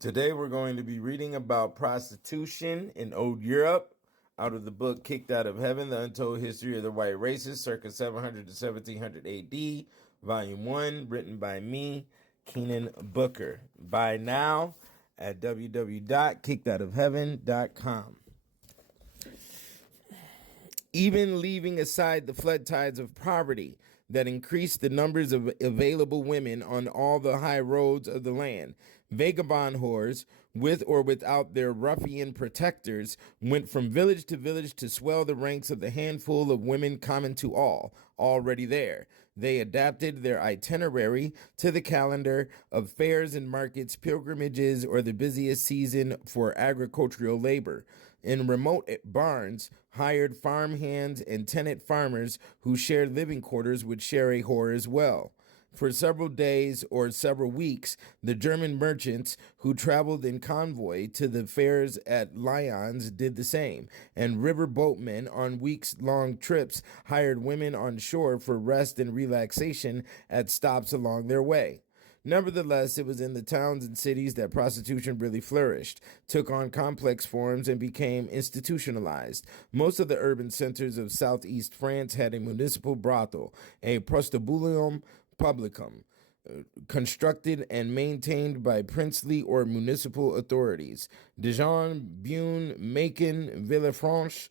Today we're going to be reading about prostitution in Old Europe out of the book Kicked Out of Heaven, The Untold History of the White Races, circa 700 to 1700 AD, Volume 1, written by me, Keenan Booker. Buy now at www.kickedoutofheaven.com. Even leaving aside the flood tides of poverty that increased the numbers of available women on all the high roads of the land, vagabond whores, with or without their ruffian protectors, went from village to village to swell the ranks of the handful of women common to all, already there. They adapted their itinerary to the calendar of fairs and markets, pilgrimages, or the busiest season for agricultural labor. In remote barns, hired farm hands and tenant farmers who shared living quarters would share a whore as well. For several days or several weeks, the German merchants who traveled in convoy to the fairs at Lyons did the same, and river boatmen on weeks-long trips hired women on shore for rest and relaxation at stops along their way. Nevertheless, it was in the towns and cities that prostitution really flourished, took on complex forms, and became institutionalized. Most of the urban centers of southeast France had a municipal brothel, a prostibulum publicum, constructed and maintained by princely or municipal authorities. Dijon, Beaune, Macon, Villefranche,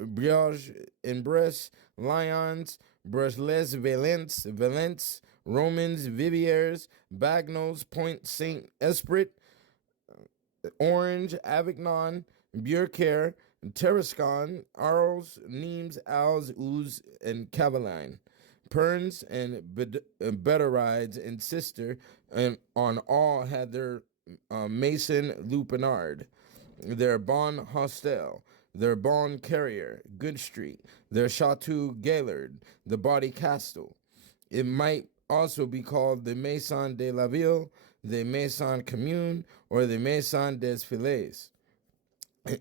Briouge, and Brest, Lyons, Brushless, Valence, Romans, Viviers, Bagnols, Point Saint Esprit, Orange, Avignon, Beaucaire, Tarascon, Arles, Nimes, Alz, Uz, and Cavaline. Perns and Betterides and Sister, and on all had their Mason Lupinard, their Bon Hostel, their Bon Carrier, Good Street, their Chateau Gaillard, the Body Castle. It might also be called the Maison de la Ville, the Maison Commune, or the Maison des Filets.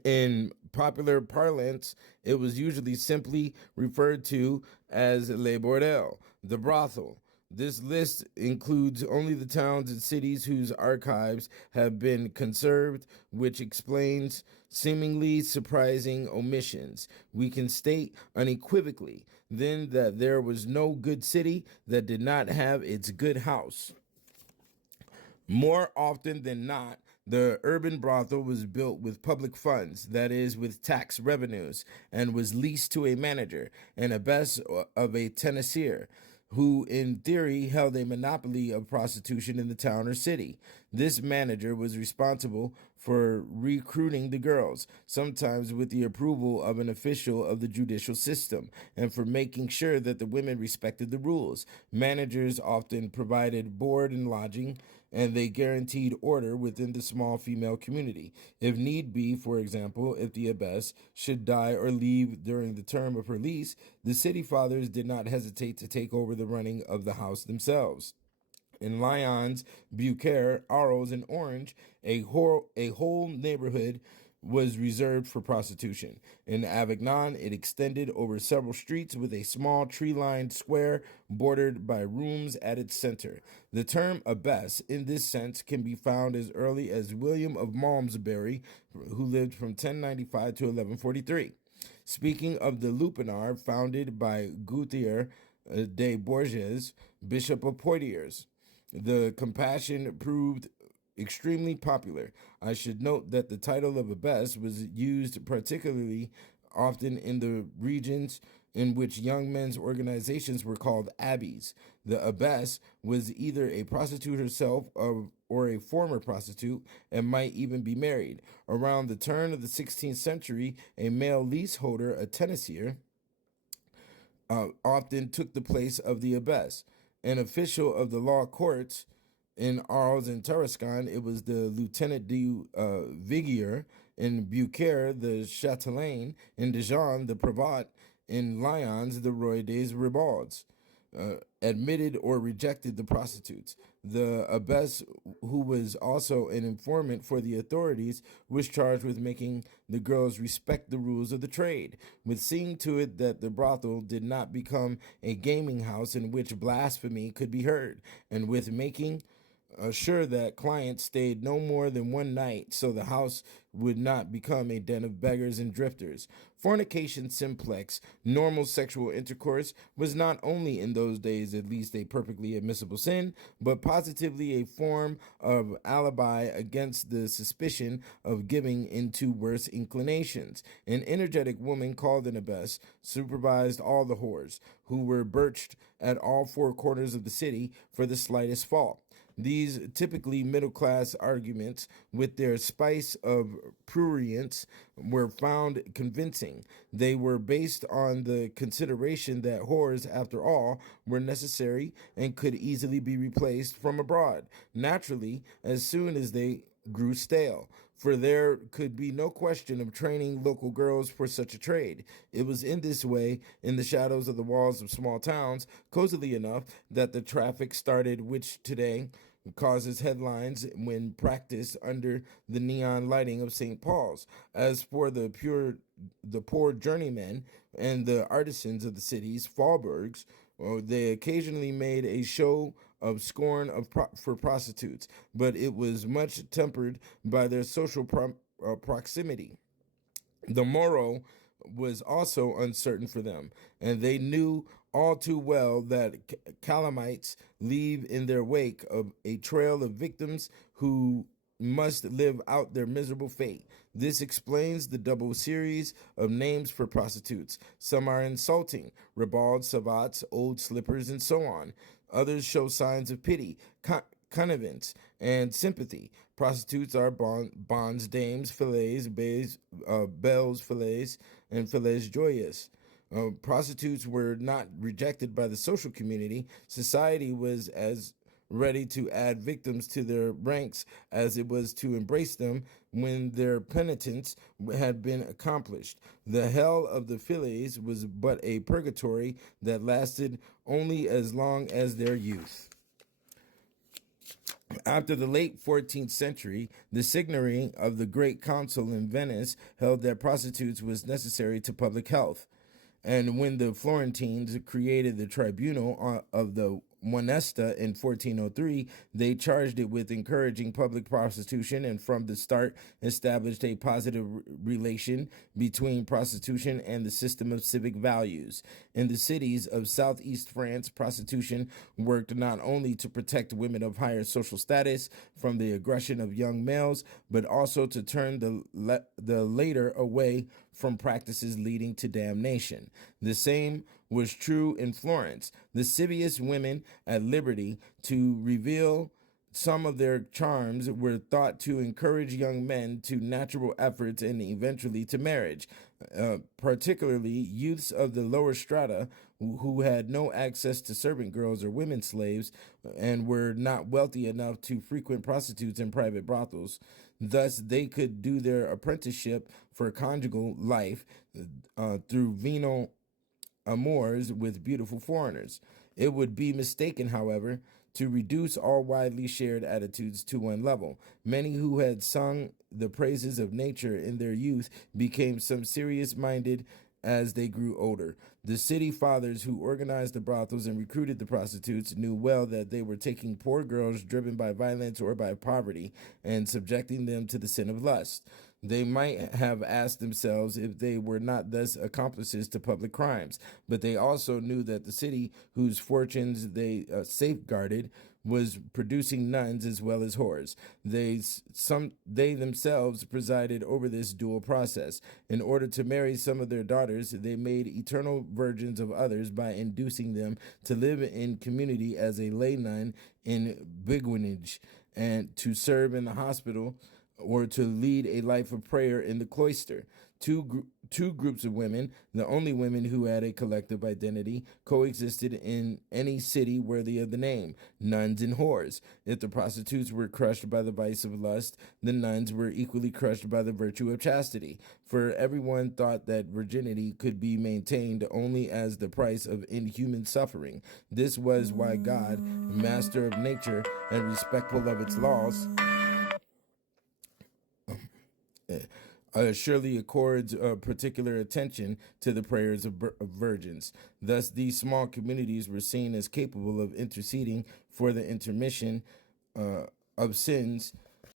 In popular parlance, it was usually simply referred to as Le Bordel, the brothel. This list includes only the towns and cities whose archives have been conserved, which explains seemingly surprising omissions. We can state unequivocally, then, that there was no good city that did not have its good house. More often than not, the urban brothel was built with public funds, that is, with tax revenues, and was leased to a manager, an abbess of a tenancier, who in theory held a monopoly of prostitution in the town or city. This manager was responsible for recruiting the girls, sometimes with the approval of an official of the judicial system, and for making sure that the women respected the rules. Managers often provided board and lodging, and they guaranteed order within the small female community. If need be, for example, if the abbess should die or leave during the term of her lease, the city fathers did not hesitate to take over the running of the house themselves. In Lyons, Beaucaire, Arles, and Orange, a whole neighborhood was reserved for prostitution. In Avignon, it extended over several streets with a small tree-lined square bordered by rooms at its center. The term abbess, in this sense, can be found as early as William of Malmesbury, who lived from 1095 to 1143. Speaking of the Lupinar, founded by Gauthier de Bourges, Bishop of Poitiers, the compassion proved extremely popular. I should note that the title of abbess was used particularly often in the regions in which young men's organizations were called abbeys. The abbess was either a prostitute herself or a former prostitute, and might even be married. Around the turn of the 16th century, a male leaseholder, a tenancier, often took the place of the abbess. An official of the law courts in Arles and Tarascon, it was the Lieutenant de Vigier. In Beaucaire, the Chatelain. In Dijon, the Prévôt. In Lyons, the Roi des Ribauds. Admitted or rejected the prostitutes. The abbess, who was also an informant for the authorities, was charged with making the girls respect the rules of the trade, with seeing to it that the brothel did not become a gaming house in which blasphemy could be heard, and with making assure that clients stayed no more than one night so the house would not become a den of beggars and drifters. Fornication simplex, normal sexual intercourse, was not only in those days at least a perfectly admissible sin, but positively a form of alibi against the suspicion of giving into worse inclinations. An energetic woman called an abbess supervised all the whores, who were birched at all four corners of the city for the slightest fault. These typically middle class arguments, with their spice of prurience, were found convincing. They were based on the consideration that whores, after all, were necessary and could easily be replaced from abroad, naturally, as soon as they grew stale. For there could be no question of training local girls for such a trade. It was in this way, in the shadows of the walls of small towns, cozily enough, that the traffic started, which today causes headlines when practiced under the neon lighting of St. Paul's. As for the poor journeymen and the artisans of the cities, Faubourgs, they occasionally made a show of scorn for prostitutes, but it was much tempered by their social proximity. The morrow was also uncertain for them, and they knew all too well that calamites leave in their wake a trail of victims who must live out their miserable fate. This explains the double series of names for prostitutes. Some are insulting: ribald, sabots, old slippers, and so on. Others show signs of pity, connivance, and sympathy. Prostitutes are bonds, dames, fillets, belles, fillets, and fillets joyeuses. Prostitutes were not rejected by the social community. Society was as ready to add victims to their ranks as it was to embrace them when their penitence had been accomplished. The hell of the fillets was but a purgatory that lasted only as long as their youth. After the late 14th century, the Signory of the Great Council in Venice held that prostitutes was necessary to public health. And when the Florentines created the tribunal of the Monesta in 1403, they charged it with encouraging public prostitution and from the start established a positive relation between prostitution and the system of civic values. In the cities of southeast France, prostitution worked not only to protect women of higher social status from the aggression of young males, but also to turn the later away from practices leading to damnation. The same was true in Florence. Lascivious women at liberty to reveal some of their charms were thought to encourage young men to natural efforts and eventually to marriage, particularly youths of the lower strata who had no access to servant girls or women slaves and were not wealthy enough to frequent prostitutes and private brothels. Thus, they could do their apprenticeship for conjugal life through venal amours with beautiful foreigners. It would be mistaken, however, to reduce all widely shared attitudes to one level. Many who had sung the praises of nature in their youth became some serious minded as they grew older. The city fathers who organized the brothels and recruited the prostitutes knew well that they were taking poor girls driven by violence or by poverty and subjecting them to the sin of lust. They might have asked themselves if they were not thus accomplices to public crimes, but they also knew that the city whose fortunes they safeguarded was producing nuns as well as whores. They themselves presided over this dual process. In order to marry some of their daughters, they made eternal virgins of others by inducing them to live in community as a lay nun in bigwinage and to serve in the hospital or to lead a life of prayer in the cloister. Two groups of women, the only women who had a collective identity, coexisted in any city worthy of the name: nuns and whores. If the prostitutes were crushed by the vice of lust, the nuns were equally crushed by the virtue of chastity, for everyone thought that virginity could be maintained only as the price of inhuman suffering. This was why God, master of nature and respectful of its laws, surely accords particular attention to the prayers of virgins. Thus, these small communities were seen as capable of interceding for the intermission uh, of sins